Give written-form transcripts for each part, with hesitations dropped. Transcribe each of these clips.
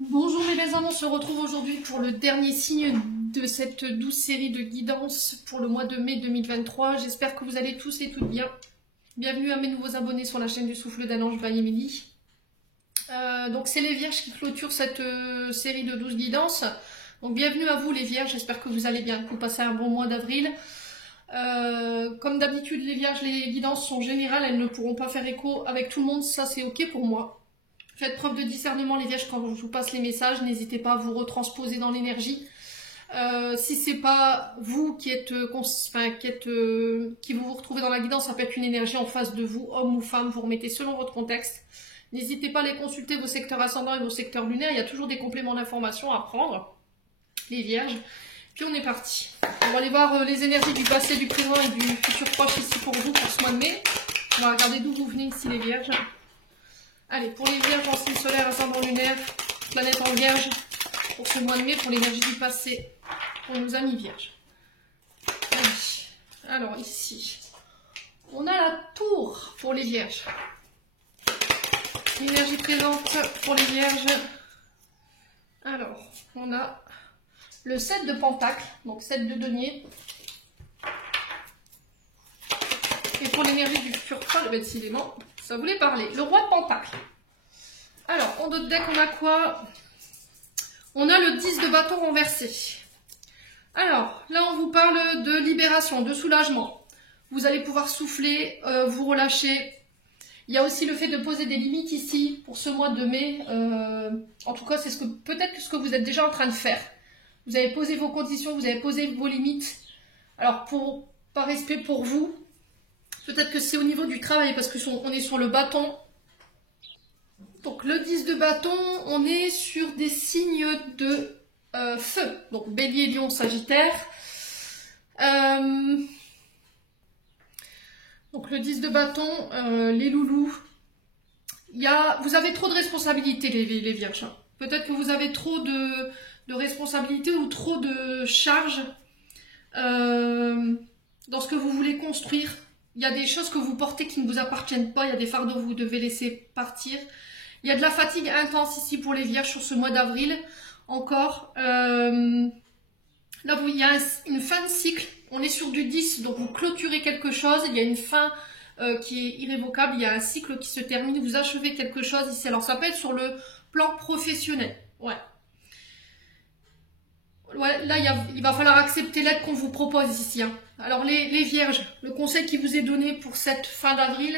Bonjour mes belles âmes, on se retrouve aujourd'hui pour le dernier signe de cette douce série de guidance pour le mois de mai 2023. J'espère que vous allez tous et toutes bien. Bienvenue à mes nouveaux abonnés sur la chaîne du Souffle d'un Ange by Emily. Donc c'est les Vierges qui clôturent cette série de 12 guidances. Donc bienvenue à vous les Vierges, j'espère que vous allez bien, que vous passez un bon mois d'avril. Comme d'habitude les Vierges, les guidances sont générales, elles ne pourront pas faire écho avec tout le monde, ça c'est ok pour moi. Faites preuve de discernement les Vierges quand je vous passe les messages, n'hésitez pas à vous retransposer dans l'énergie. Si c'est pas vous qui vous retrouvez dans la guidance, ça peut être une énergie en face de vous, homme ou femme, vous remettez selon votre contexte. N'hésitez pas à aller consulter vos secteurs ascendants et vos secteurs lunaires, il y a toujours des compléments d'informations à prendre, les Vierges. Puis on est parti. On va aller voir les énergies du passé, du présent et du futur proche ici pour vous pour ce mois de mai. On va regarder d'où vous venez ici les Vierges. Allez, pour les Vierges en signe solaire, ascendant lunaire, planète en Vierge, pour ce mois de mai, pour l'énergie du passé, pour nos amis Vierges. Allez. Alors ici, on a la tour pour les Vierges. L'énergie présente pour les Vierges. Alors, on a le 7 de Pentacle, donc 7 de denier. Et pour l'énergie du futur proche, décidément, ça voulait parler. Le roi de Pentacle. Alors, en d'autres deck, on a quoi? On a le 10 de bâton renversé. Alors, là, on vous parle de libération, de soulagement. Vous allez pouvoir souffler, vous relâcher. Il y a aussi le fait de poser des limites ici pour ce mois de mai. En tout cas, c'est peut-être ce que vous êtes déjà en train de faire. Vous avez posé vos conditions, vous avez posé vos limites. Alors, par respect pour vous, peut-être que c'est au niveau du travail parce qu'on est sur le bâton. Donc le 10 de bâton, on est sur des signes de feu. Donc bélier, lion, sagittaire. Donc le 10 de bâton, les loulous. Vous avez trop de responsabilités les Vierges. Peut-être que vous avez trop de responsabilités ou trop de charges dans ce que vous voulez construire. Il y a des choses que vous portez qui ne vous appartiennent pas. Il y a des fardeaux que vous devez laisser partir. Il y a de la fatigue intense ici pour les Vierges sur ce mois d'avril. Encore. Là, il y a une fin de cycle. On est sur du 10, donc vous clôturez quelque chose. Il y a une fin qui est irrévocable. Il y a un cycle qui se termine. Vous achevez quelque chose ici. Alors, ça peut être sur le plan professionnel. Ouais. Ouais, là, il va falloir accepter l'aide qu'on vous propose ici. Hein. Alors, les Vierges, le conseil qui vous est donné pour cette fin d'avril,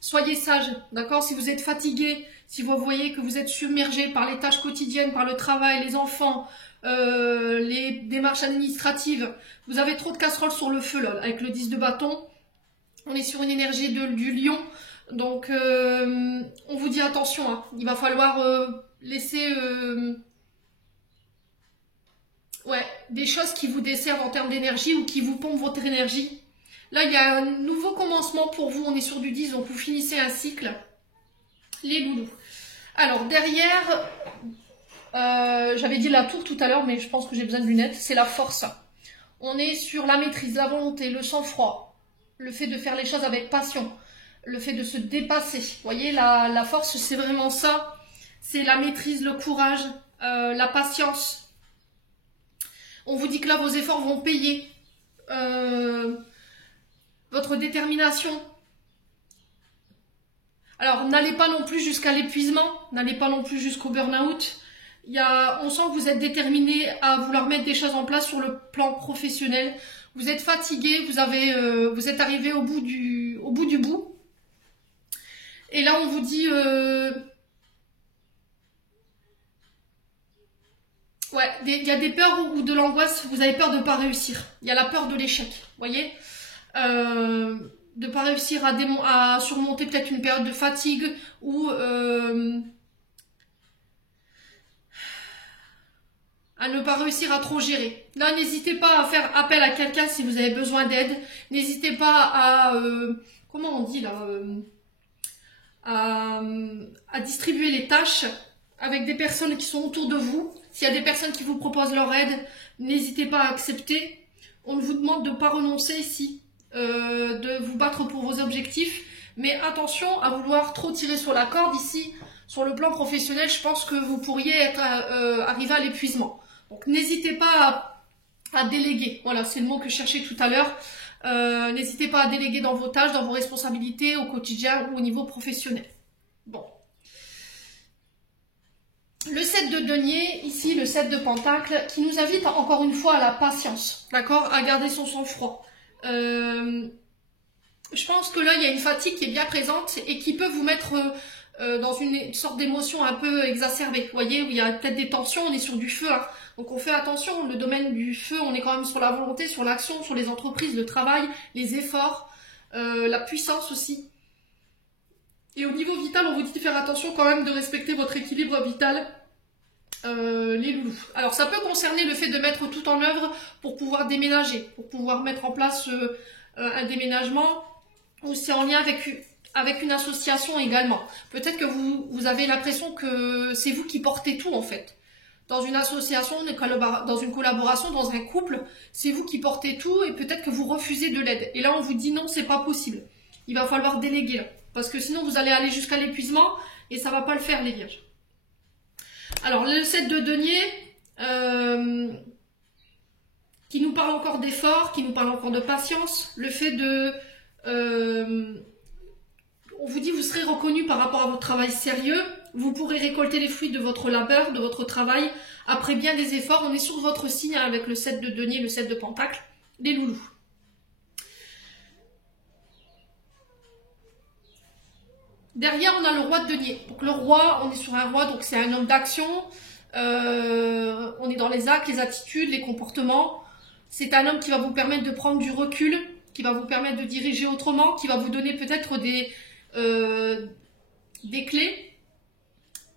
soyez sages, d'accord? Si vous êtes fatigué, si vous voyez que vous êtes submergé par les tâches quotidiennes, par le travail, les enfants, les démarches administratives, vous avez trop de casseroles sur le feu, là, avec le 10 de bâton. On est sur une énergie du lion, donc on vous dit attention, hein. Il va falloir laisser... ouais, des choses qui vous desservent en termes d'énergie ou qui vous pompent votre énergie. Là, il y a un nouveau commencement pour vous. On est sur du 10, donc vous finissez un cycle. Les loulous. Alors, derrière, j'avais dit la tour tout à l'heure, mais je pense que j'ai besoin de lunettes. C'est la force. On est sur la maîtrise, la volonté, le sang-froid. Le fait de faire les choses avec passion. Le fait de se dépasser. Vous voyez, la force, c'est vraiment ça. C'est la maîtrise, le courage, la patience. On vous dit que là, vos efforts vont payer. Votre détermination. Alors, n'allez pas non plus jusqu'à l'épuisement, n'allez pas non plus jusqu'au burn-out. On sent que vous êtes déterminé à vouloir mettre des choses en place sur le plan professionnel. Vous êtes fatigué, vous êtes arrivé au bout du bout. Et là, on vous dit... ouais, il y a des peurs ou de l'angoisse, vous avez peur de ne pas réussir. Il y a la peur de l'échec, vous voyez, de ne pas réussir à surmonter peut-être une période de fatigue ou à ne pas réussir à trop gérer. Là, n'hésitez pas à faire appel à quelqu'un si vous avez besoin d'aide. N'hésitez pas à... comment on dit là à distribuer les tâches avec des personnes qui sont autour de vous. S'il y a des personnes qui vous proposent leur aide, n'hésitez pas à accepter. On vous demande de ne pas renoncer ici, de vous battre pour vos objectifs. Mais attention à vouloir trop tirer sur la corde ici, sur le plan professionnel, je pense que vous pourriez être arriver à l'épuisement. Donc n'hésitez pas à déléguer. Voilà, c'est le mot que je cherchais tout à l'heure. N'hésitez pas à déléguer dans vos tâches, dans vos responsabilités, au quotidien ou au niveau professionnel. Bon. Le 7 de denier, ici le 7 de pentacle, qui nous invite encore une fois à la patience, d'accord, à garder son sang-froid. Je pense que là, il y a une fatigue qui est bien présente et qui peut vous mettre dans une sorte d'émotion un peu exacerbée. Vous voyez, où il y a peut-être des tensions, on est sur du feu. Hein. Donc on fait attention, le domaine du feu, on est quand même sur la volonté, sur l'action, sur les entreprises, le travail, les efforts, la puissance aussi. Et au niveau vital, on vous dit de faire attention quand même de respecter votre équilibre vital, les loulous. Alors ça peut concerner le fait de mettre tout en œuvre pour pouvoir déménager, pour pouvoir mettre en place un déménagement, ou c'est en lien avec une association également. Peut-être que vous avez l'impression que c'est vous qui portez tout en fait. Dans une association, dans une collaboration, dans un couple, c'est vous qui portez tout et peut-être que vous refusez de l'aide. Et là, on vous dit non, c'est pas possible. Il va falloir déléguer là. Parce que sinon, vous allez aller jusqu'à l'épuisement et ça va pas le faire, les vierges. Alors, le 7 de denier, qui nous parle encore d'effort, qui nous parle encore de patience. Le fait de... on vous dit, vous serez reconnu par rapport à votre travail sérieux. Vous pourrez récolter les fruits de votre labeur, de votre travail. Après bien des efforts, on est sur votre signe hein, avec le 7 de denier, le 7 de pentacle, les loulous. Derrière, on a le roi de denier. Donc le roi, on est sur un roi, donc c'est un homme d'action. On est dans les actes, les attitudes, les comportements. C'est un homme qui va vous permettre de prendre du recul, qui va vous permettre de diriger autrement, qui va vous donner peut-être des clés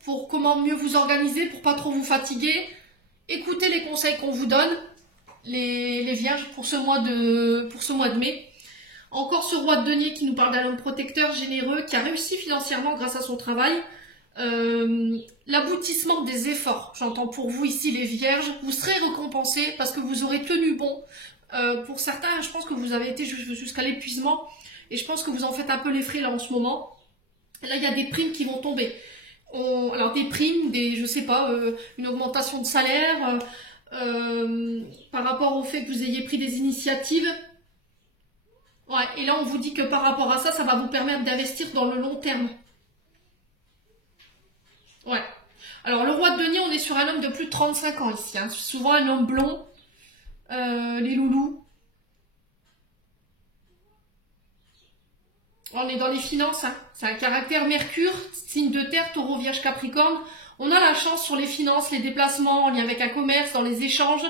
pour comment mieux vous organiser, pour pas trop vous fatiguer. Écoutez les conseils qu'on vous donne, les vierges, pour ce mois de mai. Encore ce roi de denier qui nous parle d'un homme protecteur, généreux, qui a réussi financièrement grâce à son travail. L'aboutissement des efforts, j'entends pour vous ici les vierges, vous serez récompensés parce que vous aurez tenu bon. Pour certains, je pense que vous avez été jusqu'à l'épuisement et je pense que vous en faites un peu les frais là en ce moment. Là, il y a des primes qui vont tomber. Alors des primes, je sais pas, une augmentation de salaire par rapport au fait que vous ayez pris des initiatives. Ouais, et là, on vous dit que par rapport à ça, ça va vous permettre d'investir dans le long terme. Ouais. Alors, le roi de denier, on est sur un homme de plus de 35 ans ici. Hein. Souvent un homme blond, les loulous. On est dans les finances. Hein. C'est un caractère Mercure, signe de terre, taureau, vierge, capricorne. On a la chance sur les finances, les déplacements, en lien avec un commerce, dans les échanges.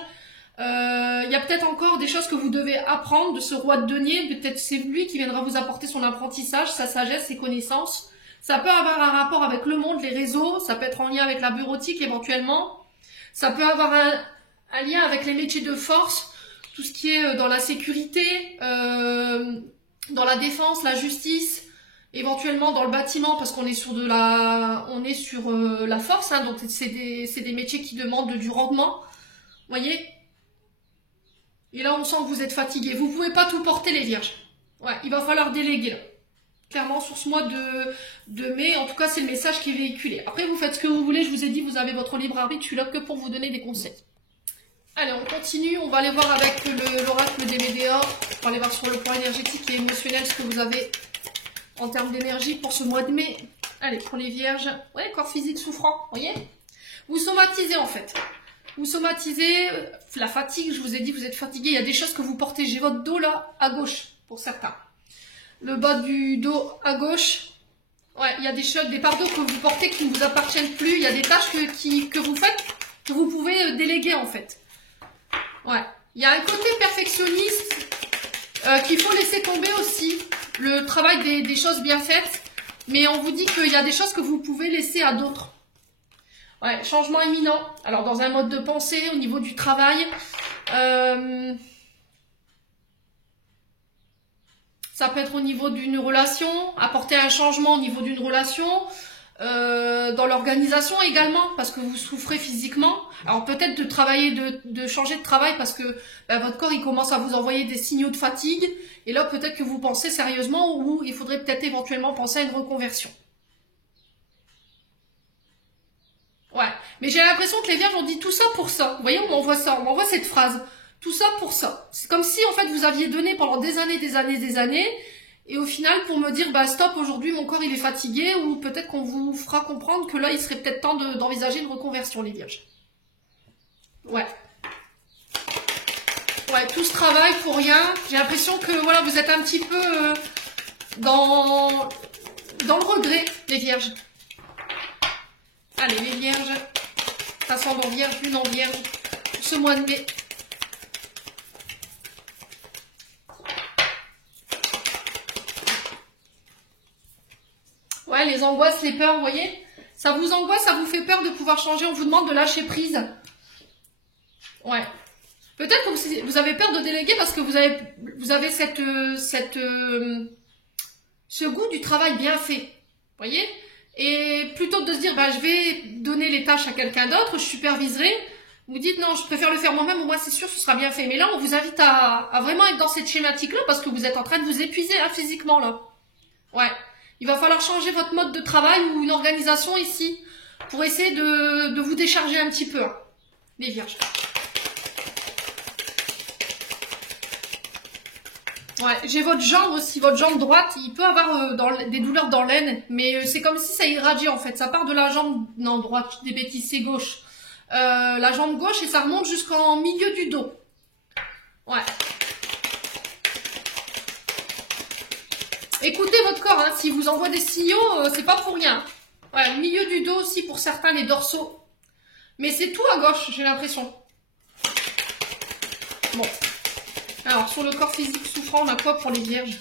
Il y a peut-être encore des choses que vous devez apprendre de ce roi de denier. Peut-être c'est lui qui viendra vous apporter son apprentissage, sa sagesse, ses connaissances. Ça peut avoir un rapport avec le monde, les réseaux. Ça peut être en lien avec la bureautique éventuellement. Ça peut avoir un lien avec les métiers de force. Tout ce qui est dans la sécurité, dans la défense, la justice. Éventuellement dans le bâtiment parce qu'on est sur la force. Hein, donc c'est des métiers qui demandent du rendement. Vous voyez ? Et là, on sent que vous êtes fatigué. Vous ne pouvez pas tout porter, les vierges. Ouais, il va falloir déléguer, là. Clairement, sur ce mois de mai, en tout cas, c'est le message qui est véhiculé. Après, vous faites ce que vous voulez. Je vous ai dit, vous avez votre libre arbitre. Je suis là que pour vous donner des conseils. Allez, on continue. On va aller voir avec l'oracle des Médéors. On va aller voir sur le plan énergétique et émotionnel ce que vous avez en termes d'énergie pour ce mois de mai. Allez, pour les vierges. Ouais, corps physique souffrant. Vous voyez ? Vous somatisez, en fait. Vous somatisez la fatigue, je vous ai dit, vous êtes fatigué. Il y a des choses que vous portez. J'ai votre dos là, à gauche, pour certains. Le bas du dos à gauche. Ouais, il y a des choses, des fardeaux que vous portez qui ne vous appartiennent plus. Il y a des tâches que vous faites, que vous pouvez déléguer en fait. Ouais. Il y a un côté perfectionniste qu'il faut laisser tomber aussi. Le travail des choses bien faites. Mais on vous dit qu'il y a des choses que vous pouvez laisser à d'autres. Ouais, changement imminent. Alors, dans un mode de pensée, au niveau du travail, ça peut être au niveau d'une relation, apporter un changement au niveau d'une relation, dans l'organisation également, parce que vous souffrez physiquement. Alors, peut-être de travailler, de changer de travail, parce que votre corps, il commence à vous envoyer des signaux de fatigue. Et là, peut-être que vous pensez sérieusement, ou il faudrait peut-être éventuellement penser à une reconversion. Mais j'ai l'impression que les vierges ont dit tout ça pour ça. Vous voyez, on m'envoie ça, on m'envoie cette phrase. Tout ça pour ça. C'est comme si, en fait, vous aviez donné pendant des années, des années, des années, et au final, pour me dire, bah stop, aujourd'hui, mon corps, il est fatigué, ou peut-être qu'on vous fera comprendre que là, il serait peut-être temps d'envisager une reconversion, les vierges. Ouais. Ouais, tout ce travail pour rien. J'ai l'impression que, voilà, vous êtes un petit peu dans le regret, les vierges. Allez, les vierges. Ascendant vierge, lune en vierge. Pour ce mois de mai. Ouais, les angoisses, les peurs, vous voyez, ça vous angoisse, ça vous fait peur de pouvoir changer, on vous demande de lâcher prise. Ouais. Peut-être que vous avez peur de déléguer parce que vous avez ce goût du travail bien fait. Vous voyez? Et plutôt que de se dire, bah, je vais donner les tâches à quelqu'un d'autre, je superviserai, vous dites, non, je préfère le faire moi-même, au moins c'est sûr, ce sera bien fait. Mais là, on vous invite à vraiment être dans cette schématique-là parce que vous êtes en train de vous épuiser là, physiquement, là. Ouais. Il va falloir changer votre mode de travail ou une organisation ici pour essayer de vous décharger un petit peu, hein, les vierges. Ouais, j'ai votre jambe aussi, votre jambe droite, il peut avoir des douleurs dans l'aine, mais c'est comme si ça irradie en fait. Ça part de la jambe, non, droite, des bêtises, c'est gauche. La jambe gauche et ça remonte jusqu'en milieu du dos. Ouais. Écoutez votre corps, hein, s'il vous envoie des signaux, c'est pas pour rien. Ouais, le milieu du dos aussi pour certains, les dorsaux. Mais c'est tout à gauche, j'ai l'impression. Bon. Alors, sur le corps physique souffrant, on a quoi pour les vierges?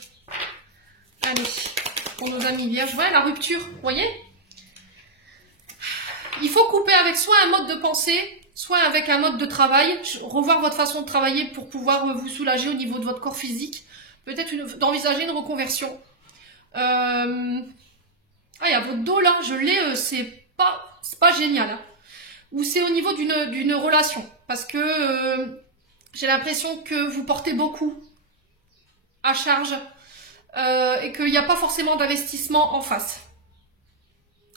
Allez, pour nos amis vierges. Ouais, la rupture, vous voyez? Il faut couper avec soit un mode de pensée, soit avec un mode de travail. Revoir votre façon de travailler pour pouvoir vous soulager au niveau de votre corps physique. Peut-être d'envisager une reconversion. Ah, il y a votre dos là, je l'ai, c'est pas génial. Hein. Ou c'est au niveau d'une relation. Parce que j'ai l'impression que vous portez beaucoup à charge et qu'il n'y a pas forcément d'investissement en face.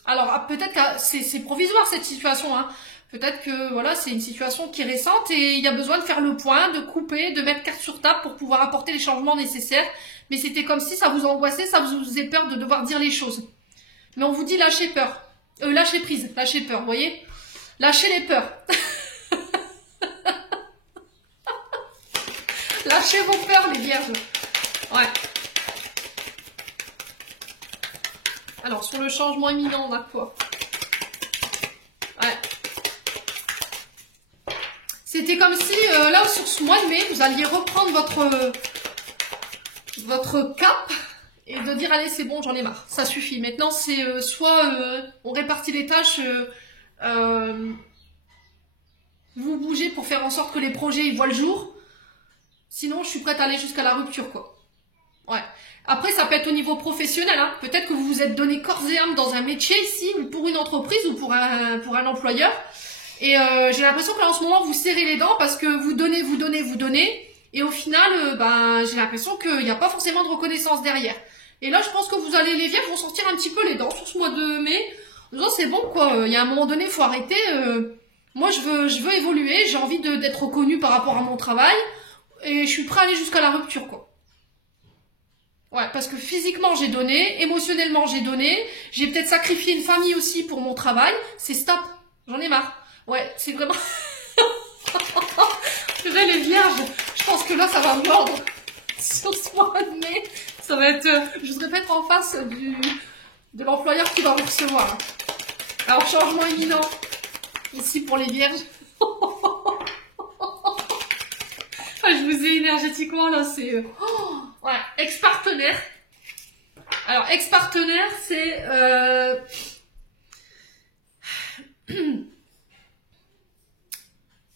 Alors peut-être que c'est provisoire cette situation. Hein. Peut-être que voilà, c'est une situation qui est récente et il y a besoin de faire le point, de couper, de mettre carte sur table pour pouvoir apporter les changements nécessaires. Mais c'était comme si ça vous angoissait, ça vous faisait peur de devoir dire les choses. Mais on vous dit lâchez peur. Lâchez prise, lâchez peur, vous voyez? Lâchez les peurs. Lâchez vos peurs, les vierges. Ouais. Alors, sur le changement imminent, on a quoi? Ouais. C'était comme si, là, sur ce mois de mai, vous alliez reprendre votre cap et de dire, allez, c'est bon, j'en ai marre. Ça suffit. Maintenant, c'est soit on répartit les tâches, vous bougez pour faire en sorte que les projets ils voient le jour. Sinon, je suis prête à aller jusqu'à la rupture, quoi. Ouais. Après, ça peut être au niveau professionnel. Hein. Peut-être que vous vous êtes donné corps et âme dans un métier ici, ou pour une entreprise, ou pour un employeur. Et j'ai l'impression que là, en ce moment, vous serrez les dents parce que vous donnez, vous donnez, vous donnez. Et au final, j'ai l'impression qu'il n'y a pas forcément de reconnaissance derrière. Et là, je pense que les vierges vont sortir un petit peu les dents sur ce mois de mai. En disant, c'est bon, quoi. Il y a un moment donné, il faut arrêter. Moi, je veux évoluer. J'ai envie d'être reconnue par rapport à mon travail. Et je suis prêt à aller jusqu'à la rupture, quoi. Ouais, parce que physiquement, j'ai donné. Émotionnellement, j'ai donné. J'ai peut-être sacrifié une famille aussi pour mon travail. C'est stop. J'en ai marre. Ouais, c'est vraiment... Je vais les vierges. Je pense que là, ça va mordre. Sur ce mois de mai, ça va être... je voudrais pas être en face de l'employeur qui va vous recevoir. Alors, changement imminent. Ici, pour les vierges. Je vous ai énergétiquement, là, c'est... ouais, ex-partenaire. Alors, ex-partenaire, c'est...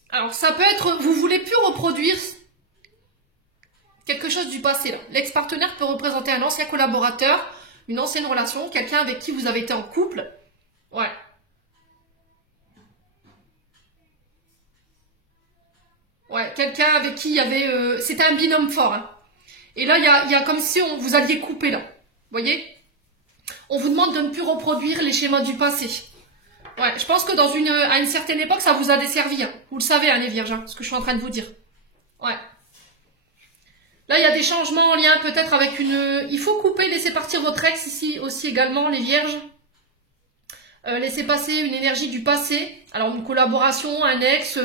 Alors, ça peut être... Vous voulez plus reproduire quelque chose du passé, là. L'ex-partenaire peut représenter un ancien collaborateur, une ancienne relation, quelqu'un avec qui vous avez été en couple. Ouais. Ouais, quelqu'un avec qui il y avait... c'était un binôme fort. Hein. Et là, il y a comme si vous alliez couper, là. Vous voyez? On vous demande de ne plus reproduire les schémas du passé. Ouais, je pense que à une certaine époque, ça vous a desservi. Hein. Vous le savez, hein, les vierges, hein, ce que je suis en train de vous dire. Ouais. Là, il y a des changements en lien peut-être avec une... Il faut couper, laisser partir votre ex ici aussi également, les vierges. Laisser passer une énergie du passé. Alors, une collaboration, un ex,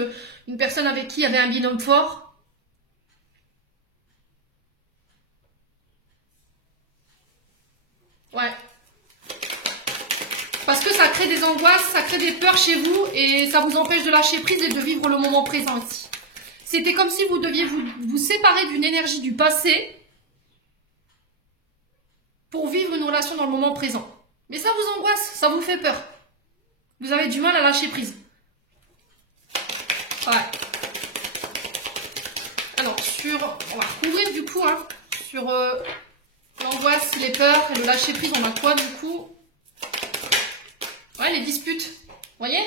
une personne avec qui il y avait un binôme fort. Ouais. Parce que ça crée des angoisses, ça crée des peurs chez vous et ça vous empêche de lâcher prise et de vivre le moment présent ici. C'était comme si vous deviez vous séparer d'une énergie du passé pour vivre une relation dans le moment présent. Mais ça vous angoisse, ça vous fait peur. Vous avez du mal à lâcher prise. Ouais. Alors, on va couvrir du coup, hein, sur l'angoisse, les peurs et le lâcher prise, on a quoi du coup? Ouais, les disputes. Vous voyez?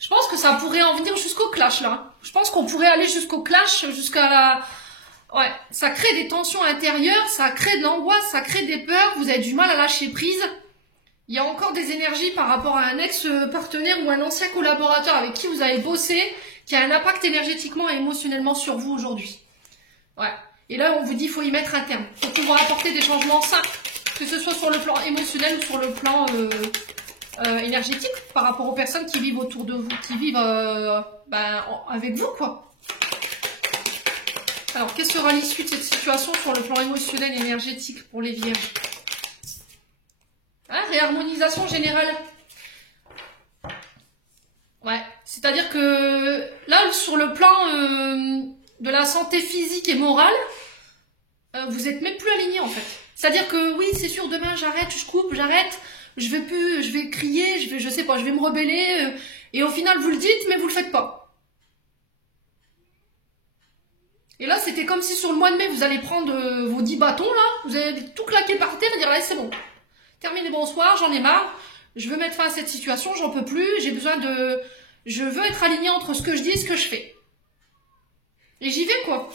Je pense que ça pourrait en venir jusqu'au clash, là. Je pense qu'on pourrait aller jusqu'au clash, jusqu'à la... Ouais, ça crée des tensions intérieures, ça crée de l'angoisse, ça crée des peurs, vous avez du mal à lâcher prise. Il y a encore des énergies par rapport à un ex-partenaire ou un ancien collaborateur avec qui vous avez bossé, qui a un impact énergétiquement et émotionnellement sur vous aujourd'hui. Ouais. Et là, on vous dit qu'il faut y mettre un terme, pour pouvoir apporter des changements sains, que ce soit sur le plan émotionnel ou sur le plan énergétique, par rapport aux personnes qui vivent autour de vous, qui vivent avec vous, quoi. Alors, quelle sera l'issue de cette situation sur le plan émotionnel et énergétique pour les vierges? Hein, réharmonisation générale. Ouais, c'est-à-dire que là, sur le plan de la santé physique et morale, vous êtes même plus alignés en fait. C'est-à-dire que oui, c'est sûr, demain j'arrête, je coupe, j'arrête, je vais crier, je sais pas, je vais me rebeller, et au final vous le dites, mais vous le faites pas. Et là, c'était comme si sur le mois de mai, vous allez prendre vos 10 bâtons là, vous allez tout claquer par terre et dire là c'est bon. Terminé, bonsoir, j'en ai marre, je veux mettre fin à cette situation, j'en peux plus, j'ai besoin de... Je veux être aligné entre ce que je dis et ce que je fais. Et j'y vais, quoi.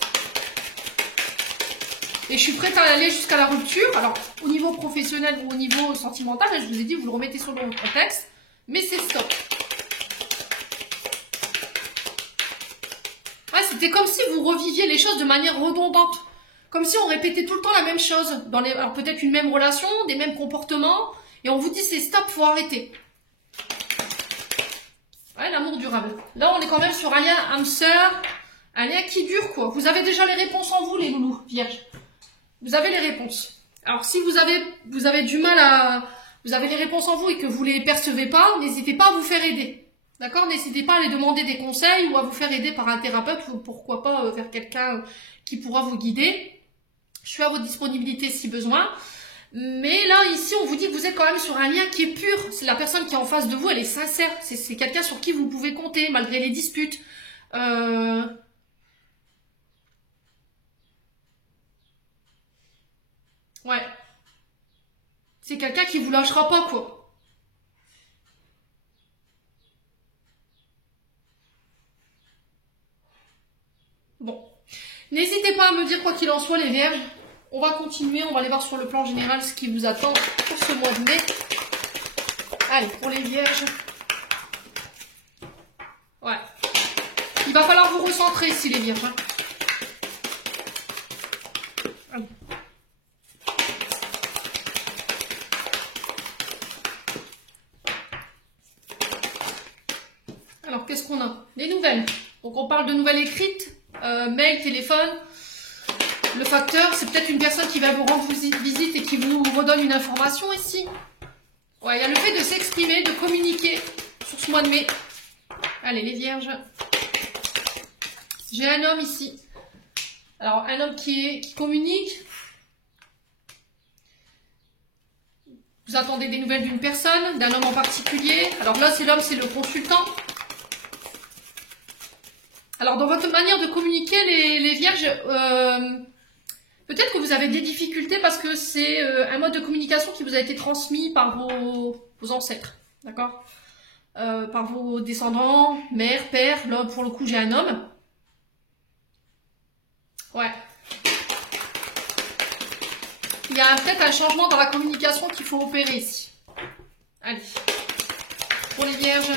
Et je suis prête à aller jusqu'à la rupture, alors au niveau professionnel ou au niveau sentimental, je vous ai dit, vous le remettez sur le contexte, mais c'est stop. Ouais, c'était comme si vous reviviez les choses de manière redondante. Comme si on répétait tout le temps la même chose, alors peut-être une même relation, des mêmes comportements, et on vous dit c'est stop, faut arrêter. Ouais, l'amour durable. Là, on est quand même sur un lien âme-sœur, un lien qui dure, quoi. Vous avez déjà les réponses en vous, les loulous, vierges. Vous avez les réponses. Alors, si vous avez du mal à... Vous avez les réponses en vous et que vous les percevez pas, n'hésitez pas à vous faire aider. D'accord? N'hésitez pas à aller demander des conseils ou à vous faire aider par un thérapeute ou pourquoi pas vers quelqu'un qui pourra vous guider. Je suis à votre disponibilité si besoin. Mais là, ici, on vous dit que vous êtes quand même sur un lien qui est pur. C'est la personne qui est en face de vous, elle est sincère. C'est quelqu'un sur qui vous pouvez compter, malgré les disputes. Ouais. C'est quelqu'un qui vous lâchera pas, quoi. Bon. N'hésitez pas à me dire quoi qu'il en soit, les vierges. On va continuer, on va aller voir sur le plan général ce qui vous attend pour ce mois de mai. Allez, pour les vierges. Ouais. Il va falloir vous recentrer ici, les vierges. Hein. Allez. Alors, qu'est-ce qu'on a? Des nouvelles. Donc, on parle de nouvelles écrites, mail, téléphone. Le facteur, c'est peut-être une personne qui va vous rendre visite et qui vous redonne une information ici. Ouais, il y a le fait de s'exprimer, de communiquer sur ce mois de mai. Allez, les vierges. J'ai un homme ici. Alors, un homme qui communique. Vous attendez des nouvelles d'une personne, d'un homme en particulier. Alors là, c'est l'homme, c'est le consultant. Alors, dans votre manière de communiquer, les vierges... peut-être que vous avez des difficultés parce que c'est un mode de communication qui vous a été transmis par vos ancêtres, d'accord? Par vos descendants, mère, père. Là, pour le coup, j'ai un homme. Ouais. Il y a peut-être un changement dans la communication qu'il faut opérer ici. Allez. Pour les vierges,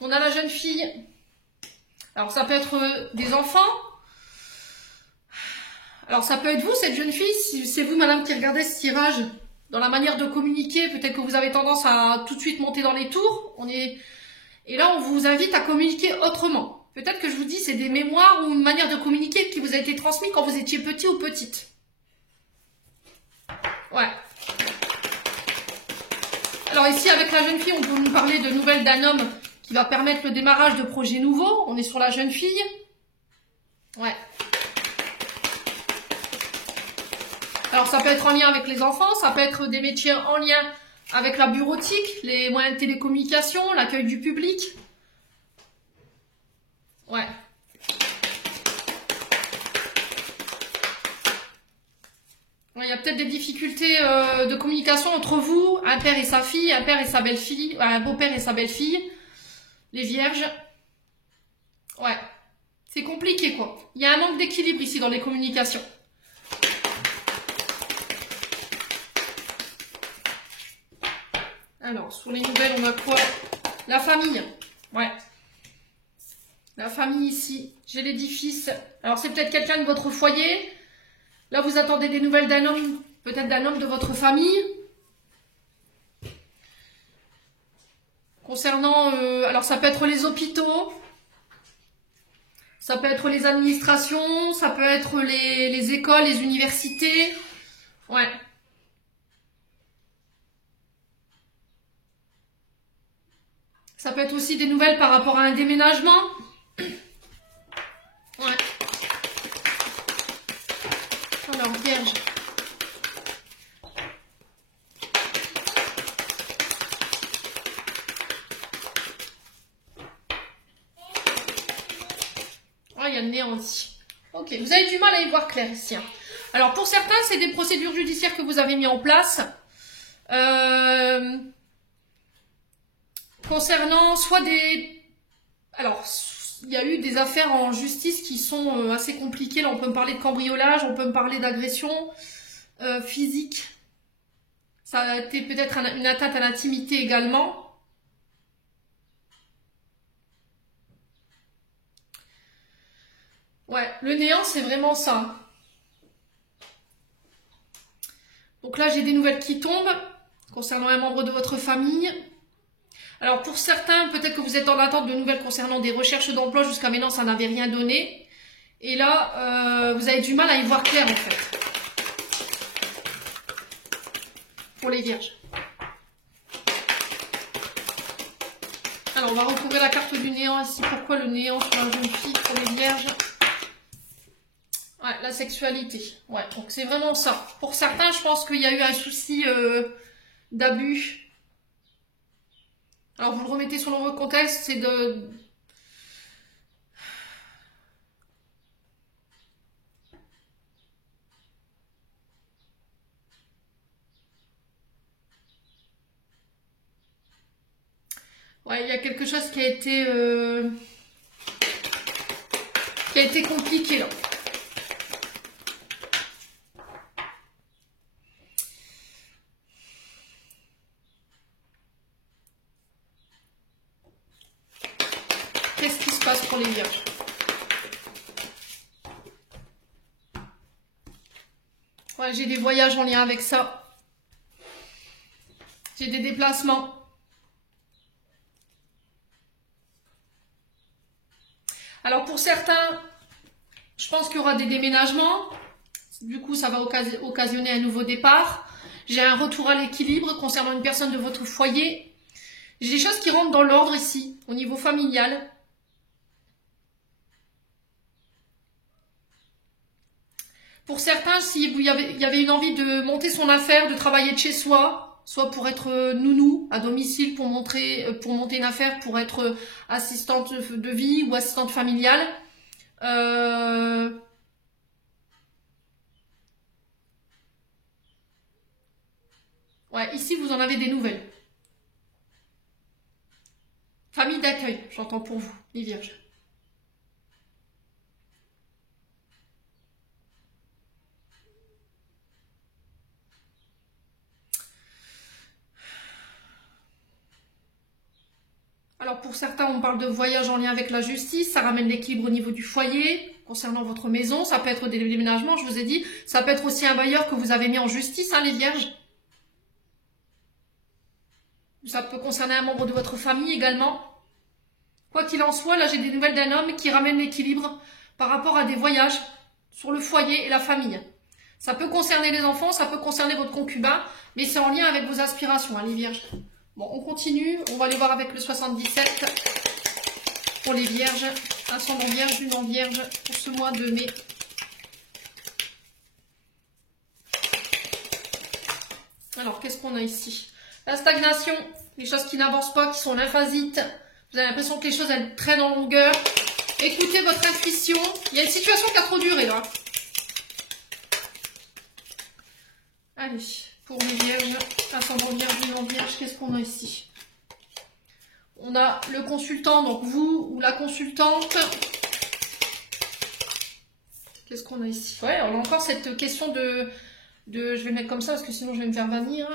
on a la jeune fille. Alors ça peut être des enfants. Alors ça peut être vous, cette jeune fille, si c'est vous, madame, qui regardez ce tirage, dans la manière de communiquer, peut-être que vous avez tendance à tout de suite monter dans les tours. Et là, on vous invite à communiquer autrement. Peut-être que je vous dis, c'est des mémoires ou une manière de communiquer qui vous a été transmise quand vous étiez petit ou petite. Ouais. Alors ici, avec la jeune fille, on peut nous parler de nouvelles d'un homme qui va permettre le démarrage de projets nouveaux. On est sur la jeune fille. Ouais. Alors ça peut être en lien avec les enfants, ça peut être des métiers en lien avec la bureautique, les moyens de télécommunication, l'accueil du public. Ouais. Il y a peut-être des difficultés de communication entre vous, un père et sa fille, un père et sa belle-fille, un beau-père et sa belle-fille, les vierges. Ouais. C'est compliqué, quoi. Il y a un manque d'équilibre ici dans les communications. Alors, sur les nouvelles, on a quoi? La famille. Ouais. La famille ici. J'ai l'édifice. Alors, c'est peut-être quelqu'un de votre foyer. Là, vous attendez des nouvelles d'un homme. Peut-être d'un homme de votre famille. Concernant... alors, ça peut être les hôpitaux. Ça peut être les administrations. Ça peut être les écoles, les universités. Ouais. Ça peut être aussi des nouvelles par rapport à un déménagement. Ouais. Alors, vierge. Ah, il y a le néant aussi. Ok, vous avez du mal à y voir clair ici. Hein. Alors, pour certains, c'est des procédures judiciaires que vous avez mis en place. Concernant soit des... Alors, il y a eu des affaires en justice qui sont assez compliquées. Là, on peut me parler de cambriolage, on peut me parler d'agression physique. Ça a été peut-être une atteinte à l'intimité également. Ouais, le néant, c'est vraiment ça. Donc là, j'ai des nouvelles qui tombent concernant un membre de votre famille. Alors pour certains, peut-être que vous êtes en attente de nouvelles concernant des recherches d'emploi. Jusqu'à maintenant, ça n'avait rien donné. Et là, vous avez du mal à y voir clair en fait. Pour les vierges. Alors on va recouvrir la carte du néant ici. Pourquoi le néant sur la jeune fille pour les vierges? Ouais, la sexualité. Ouais, donc c'est vraiment ça. Pour certains, je pense qu'il y a eu un souci d'abus. Alors vous le remettez sur le contexte, c'est de... Ouais, il y a quelque chose qui a été compliqué là. Qu'est-ce qui se passe pour les vierges? Ouais, j'ai des voyages en lien avec ça. J'ai des déplacements. Alors pour certains, je pense qu'il y aura des déménagements. Du coup, ça va occasionner un nouveau départ. J'ai un retour à l'équilibre concernant une personne de votre foyer. J'ai des choses qui rentrent dans l'ordre ici, au niveau familial. Pour certains, s'il y avait une envie de monter son affaire, de travailler de chez soi, soit pour être nounou à domicile, pour monter une affaire, pour être assistante de vie ou assistante familiale. Ouais, ici, vous en avez des nouvelles. Famille d'accueil, j'entends pour vous, les vierges. Alors pour certains, on parle de voyage en lien avec la justice, ça ramène l'équilibre au niveau du foyer, concernant votre maison, ça peut être des déménagements, je vous ai dit, ça peut être aussi un bailleur que vous avez mis en justice, hein, les vierges. Ça peut concerner un membre de votre famille également. Quoi qu'il en soit, là j'ai des nouvelles d'un homme qui ramène l'équilibre par rapport à des voyages sur le foyer et la famille. Ça peut concerner les enfants, ça peut concerner votre concubin, mais c'est en lien avec vos aspirations, hein, les vierges. Bon, on continue, on va aller voir avec le 77 pour les vierges, ascendant vierge, lune en vierge pour ce mois de mai. Alors, qu'est-ce qu'on a ici? La stagnation, les choses qui n'avancent pas, qui sont lymphasites. Vous avez l'impression que les choses, elles traînent en longueur. Écoutez votre intuition. Il y a une situation qui a trop duré, là. Allez, pour les vierges, ascendant vierge, lune en vierge, qu'est-ce qu'on a ici? On a le consultant, donc vous ou la consultante. Qu'est-ce qu'on a ici? Ouais, on a encore cette question de... Je vais le mettre comme ça parce que sinon je vais me faire bannir.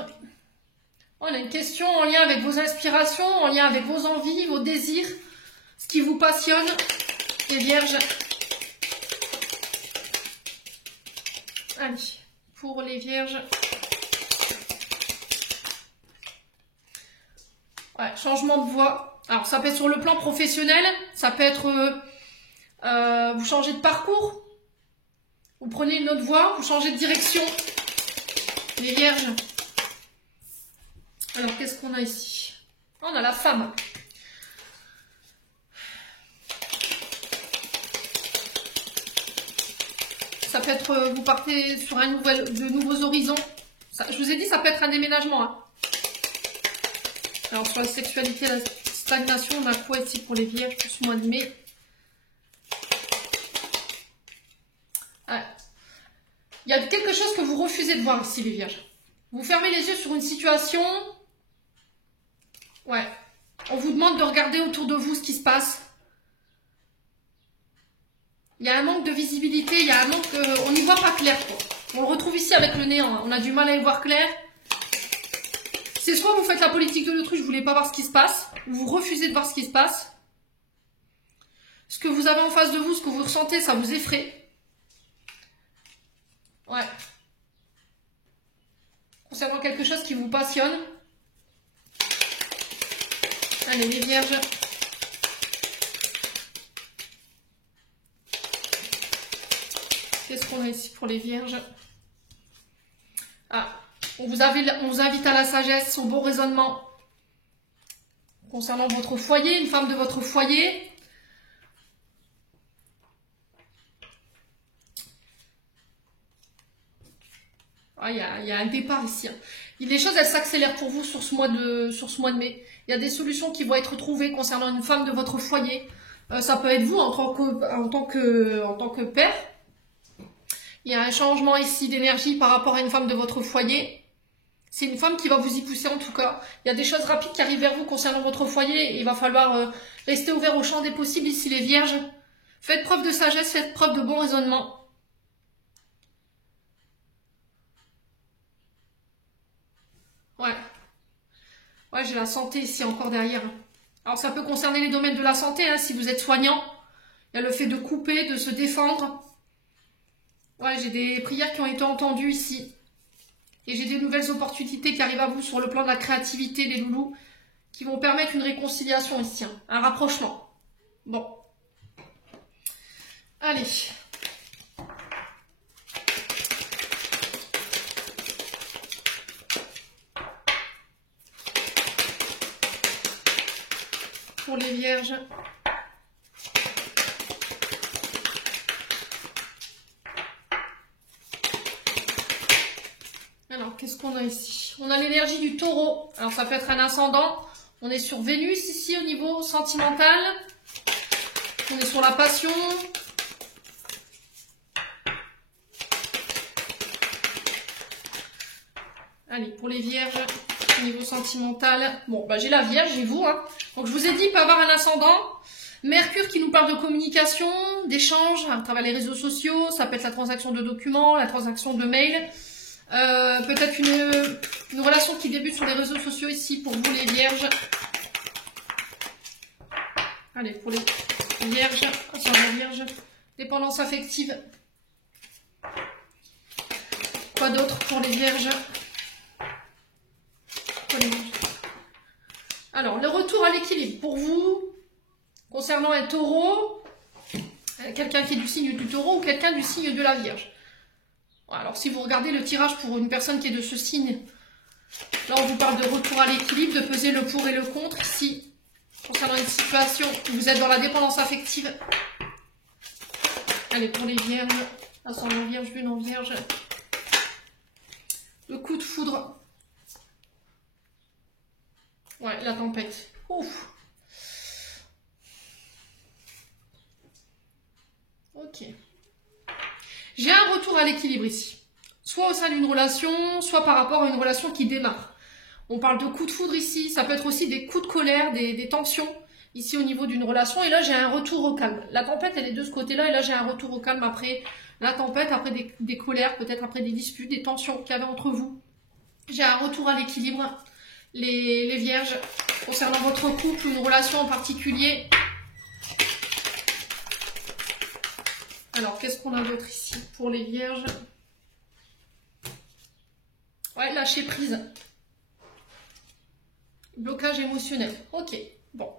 On a une question en lien avec vos inspirations, en lien avec vos envies, vos désirs, ce qui vous passionne, les vierges. Allez, pour les vierges. Ouais, changement de voie. Alors ça peut être sur le plan professionnel, ça peut être vous changez de parcours, vous prenez une autre voie, vous changez de direction. Les vierges. Alors, qu'est-ce qu'on a ici? On a la femme. Ça peut être, vous partez sur de nouveaux horizons. Ça, je vous ai dit, ça peut être un déménagement. Hein. Alors, sur la sexualité, la stagnation, on a quoi ici pour les vierges pour ce mois de mai? Ouais. Il y a quelque chose que vous refusez de voir ici, les vierges. Vous fermez les yeux sur une situation. Ouais. On vous demande de regarder autour de vous ce qui se passe. Il y a un manque de visibilité, il y a un manque... on n'y voit pas clair, quoi. On le retrouve ici avec le néant. Hein. On a du mal à y voir clair. C'est soit vous faites la politique de l'autruche, vous ne voulez pas voir ce qui se passe, ou vous refusez de voir ce qui se passe. Ce que vous avez en face de vous, ce que vous ressentez, ça vous effraie. Ouais. Concernant quelque chose qui vous passionne. Allez, les vierges. Qu'est-ce qu'on a ici pour les vierges? Ah, on vous invite à la sagesse, au bon raisonnement. Concernant votre foyer, une femme de votre foyer. Ah, il y a un départ ici. Hein. Les choses, elles s'accélèrent pour vous sur ce mois de mai. Il y a des solutions qui vont être trouvées concernant une femme de votre foyer. Ça peut être vous en tant que père. Il y a un changement ici d'énergie par rapport à une femme de votre foyer. C'est une femme qui va vous y pousser en tout cas. Il y a des choses rapides qui arrivent vers vous concernant votre foyer. Et il va falloir rester ouvert au champ des possibles ici les vierges. Faites preuve de sagesse, faites preuve de bon raisonnement. Ouais. Ouais, j'ai la santé ici encore derrière. Alors ça peut concerner les domaines de la santé, hein, si vous êtes soignant. Il y a le fait de couper, de se défendre. Ouais, j'ai des prières qui ont été entendues ici. Et j'ai des nouvelles opportunités qui arrivent à vous sur le plan de la créativité, les loulous, qui vont permettre une réconciliation ici, hein, un rapprochement. Bon. Allez. Pour les vierges. Alors, qu'est-ce qu'on a ici? On a l'énergie du taureau. Alors, ça peut être un ascendant. On est sur Vénus ici au niveau sentimental. On est sur la passion. Allez, pour les vierges, au niveau sentimental. Bon, bah j'ai la vierge, j'ai vous. Hein. Donc, je vous ai dit, il peut avoir un ascendant. Mercure qui nous parle de communication, d'échange à travers les réseaux sociaux. Ça peut être la transaction de documents, la transaction de mails. Peut-être une relation qui débute sur les réseaux sociaux ici pour vous les vierges. Allez, pour les vierges, ascendant vierge, dépendance affective. Quoi d'autre pour les vierges? Alors, le retour à l'équilibre pour vous, concernant un taureau, quelqu'un qui est du signe du taureau ou quelqu'un du signe de la vierge. Alors, si vous regardez le tirage pour une personne qui est de ce signe, là, on vous parle de retour à l'équilibre, de peser le pour et le contre. Ici, concernant une situation où vous êtes dans la dépendance affective. Allez, pour les vierges, ascendant vierge, lune en vierge. Le coup de foudre. Ouais, la tempête. Ouf. Ok. J'ai un retour à l'équilibre ici. Soit au sein d'une relation, soit par rapport à une relation qui démarre. On parle de coups de foudre ici. Ça peut être aussi des coups de colère, des tensions ici au niveau d'une relation. Et là, j'ai un retour au calme. La tempête, elle est de ce côté-là. Et là, j'ai un retour au calme après la tempête, après des colères, peut-être après des disputes, des tensions qu'il y avait entre vous. J'ai un retour à l'équilibre. Les vierges, concernant votre couple, une relation en particulier. Alors, qu'est-ce qu'on a d'autre ici pour les vierges? Ouais, lâcher prise. Blocage émotionnel. Ok, bon.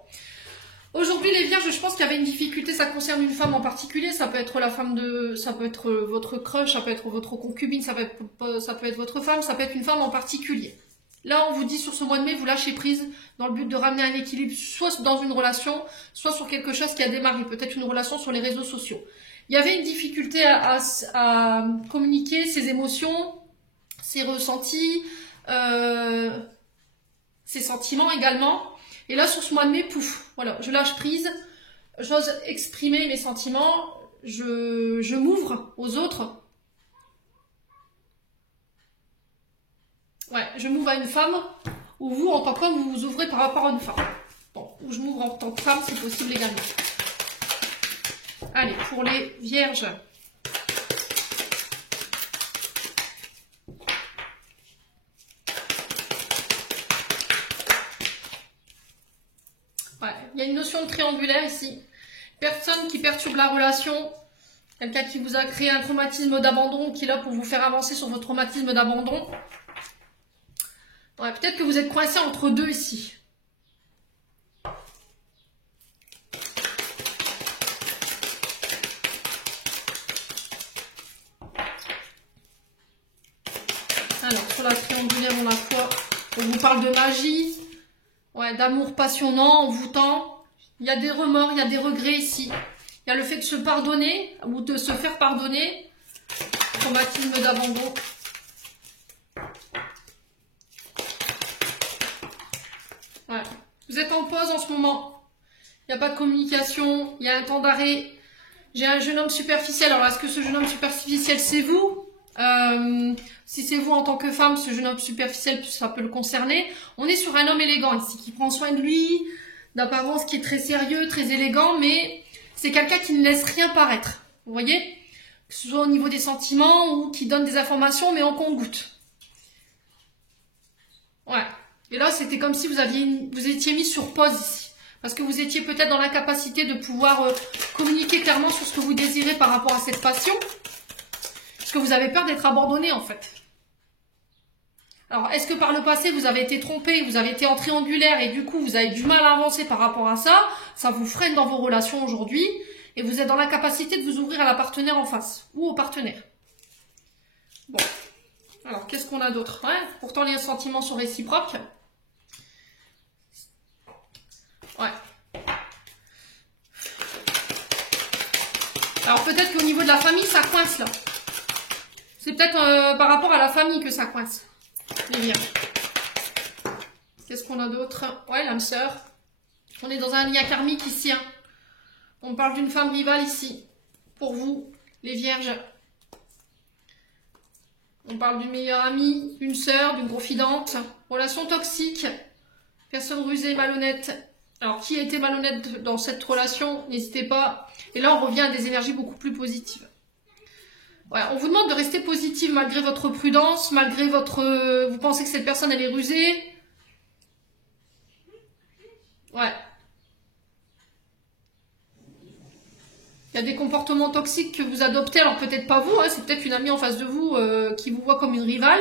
Aujourd'hui, les vierges, je pense qu'il y avait une difficulté. Ça concerne une femme en particulier. Ça peut être la femme de... Ça peut être votre crush, ça peut être votre concubine, ça peut être votre femme, ça peut être une femme en particulier. Là, on vous dit sur ce mois de mai, vous lâchez prise dans le but de ramener un équilibre, soit dans une relation, soit sur quelque chose qui a démarré, peut-être une relation sur les réseaux sociaux. Il y avait une difficulté à communiquer ses émotions, ses ressentis, ses sentiments également. Et là, sur ce mois de mai, pouf, voilà, je lâche prise, j'ose exprimer mes sentiments, je m'ouvre aux autres. Ouais, je m'ouvre à une femme, ou vous, en tant qu'homme, vous vous ouvrez par rapport à une femme. Bon, ou je m'ouvre en tant que femme, c'est possible également. Allez, pour les vierges. Ouais, il y a une notion de triangulaire ici. Personne qui perturbe la relation. Quelqu'un qui vous a créé un traumatisme d'abandon, qui est là pour vous faire avancer sur votre traumatisme d'abandon. Ouais, peut-être que vous êtes coincé entre deux ici. Alors, sur la triangulaire, on a quoi? On vous parle de magie, ouais, d'amour passionnant, envoûtant. Il y a des remords, il y a des regrets ici. Il y a le fait de se pardonner, ou de se faire pardonner. Traumatisme d'abandon. Ouais. Vous êtes en pause en ce moment. Il n'y a pas de communication. Il y a un temps d'arrêt. J'ai un jeune homme superficiel. Alors, est-ce que ce jeune homme superficiel, c'est vous? Si c'est vous en tant que femme, ce jeune homme superficiel, ça peut le concerner. On est sur un homme élégant ici, qui prend soin de lui, d'apparence qui est très sérieux, très élégant, mais c'est quelqu'un qui ne laisse rien paraître. Vous voyez? Que ce soit au niveau des sentiments ou qui donne des informations, mais en compte-gouttes. Ouais. Et là, c'était comme si vous étiez mis sur pause ici. Parce que vous étiez peut-être dans l'incapacité de pouvoir communiquer clairement sur ce que vous désirez par rapport à cette passion. Parce que vous avez peur d'être abandonné, en fait. Alors, est-ce que par le passé, vous avez été trompé, vous avez été en triangulaire et du coup, vous avez du mal à avancer par rapport à ça? Ça vous freine dans vos relations aujourd'hui et vous êtes dans l'incapacité de vous ouvrir à la partenaire en face ou au partenaire. Bon. Alors, qu'est-ce qu'on a d'autre? Ouais, pourtant, les sentiments sont réciproques. Ouais. Alors, peut-être qu'au niveau de la famille, ça coince, là. C'est peut-être par rapport à la famille que ça coince. Les vierges. Qu'est-ce qu'on a d'autre? Ouais, l'âme sœur. On est dans un lien karmique ici. Hein. On parle d'une femme rivale ici. Pour vous, les vierges. On parle d'une meilleure amie, d'une sœur, d'une confidente. Relation toxique. Personne rusée, malhonnête. Alors, qui a été malhonnête dans cette relation? N'hésitez pas. Et là, on revient à des énergies beaucoup plus positives. Ouais, on vous demande de rester positive malgré votre prudence, malgré votre... vous pensez que cette personne, elle est rusée. Ouais. Il y a des comportements toxiques que vous adoptez, alors peut-être pas vous, hein, c'est peut-être une amie en face de vous qui vous voit comme une rivale,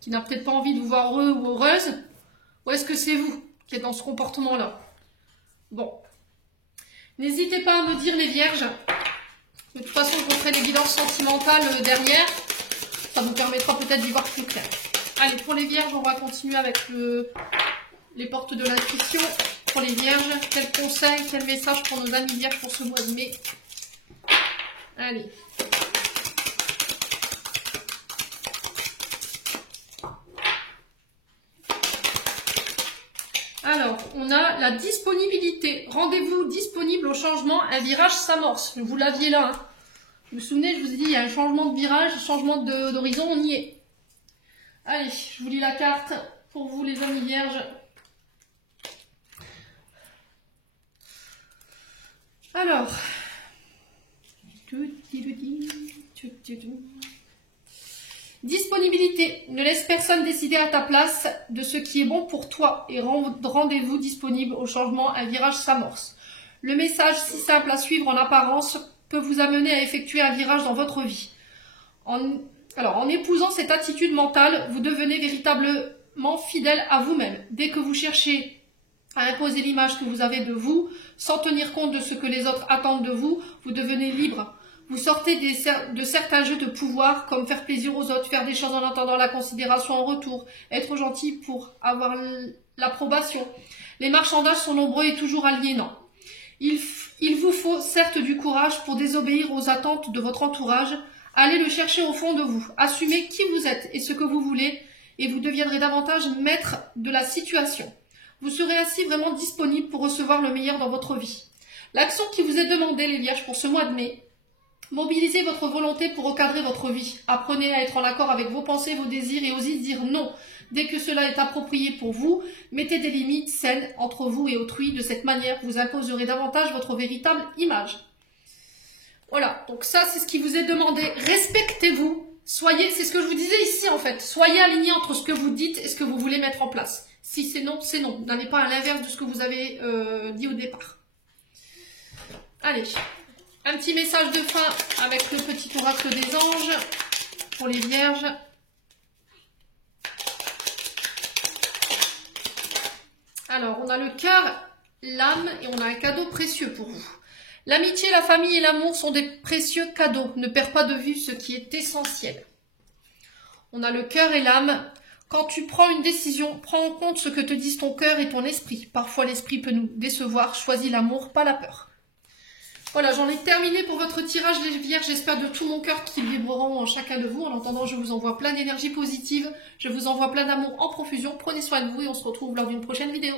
qui n'a peut-être pas envie de vous voir heureux ou heureuse. Ou est-ce que c'est vous qui êtes dans ce comportement-là? Bon. N'hésitez pas à me dire les vierges. De toute façon, je vous ferai des guidances sentimentales derrière. Ça vous permettra peut-être d'y voir plus clair. Allez, pour les vierges, on va continuer avec les portes de l'intuition. Pour les vierges, quel conseil, quel message pour nos amis vierges pour ce mois de mai? Allez. Alors, on a la disponibilité. Rendez-vous disponible au changement, un virage s'amorce. Vous l'aviez là. Hein. Vous vous souvenez, je vous ai dit, il y a un changement de virage, un changement d'horizon, on y est. Allez, je vous lis la carte pour vous les amis vierges. Alors, disponibilité. Ne laisse personne décider à ta place de ce qui est bon pour toi et rendez-vous disponible au changement, un virage s'amorce. Le message si simple à suivre en apparence peut vous amener à effectuer un virage dans votre vie. En épousant cette attitude mentale, vous devenez véritablement fidèle à vous-même. Dès que vous cherchez à imposer l'image que vous avez de vous, sans tenir compte de ce que les autres attendent de vous, vous devenez libre. Vous sortez de certains jeux de pouvoir, comme faire plaisir aux autres, faire des choses en attendant la considération en retour, être gentil pour avoir l'approbation. Les marchandages sont nombreux et toujours aliénants. Il vous faut certes du courage pour désobéir aux attentes de votre entourage. Allez le chercher au fond de vous. Assumez qui vous êtes et ce que vous voulez, et vous deviendrez davantage maître de la situation. Vous serez ainsi vraiment disponible pour recevoir le meilleur dans votre vie. L'action qui vous est demandée, les vierges, pour ce mois de mai, mobilisez votre volonté pour recadrer votre vie. Apprenez à être en accord avec vos pensées, vos désirs et osez dire non. Dès que cela est approprié pour vous, mettez des limites saines entre vous et autrui. De cette manière, vous imposerez davantage votre véritable image. Voilà, donc ça c'est ce qui vous est demandé. Respectez-vous. Soyez, c'est ce que je vous disais ici en fait. Soyez alignés entre ce que vous dites et ce que vous voulez mettre en place. Si c'est non, c'est non. N'allez pas à l'inverse de ce que vous avez dit au départ. Allez, un petit message de fin avec le petit oracle des anges pour les vierges. Alors, on a le cœur, l'âme et on a un cadeau précieux pour vous. L'amitié, la famille et l'amour sont des précieux cadeaux. Ne perds pas de vue ce qui est essentiel. On a le cœur et l'âme. Quand tu prends une décision, prends en compte ce que te disent ton cœur et ton esprit. Parfois, l'esprit peut nous décevoir. Choisis l'amour, pas la peur. Voilà, j'en ai terminé pour votre tirage, les vierges. J'espère de tout mon cœur qu'ils vibreront en chacun de vous. En attendant, je vous envoie plein d'énergie positive. Je vous envoie plein d'amour en profusion. Prenez soin de vous et on se retrouve lors d'une prochaine vidéo.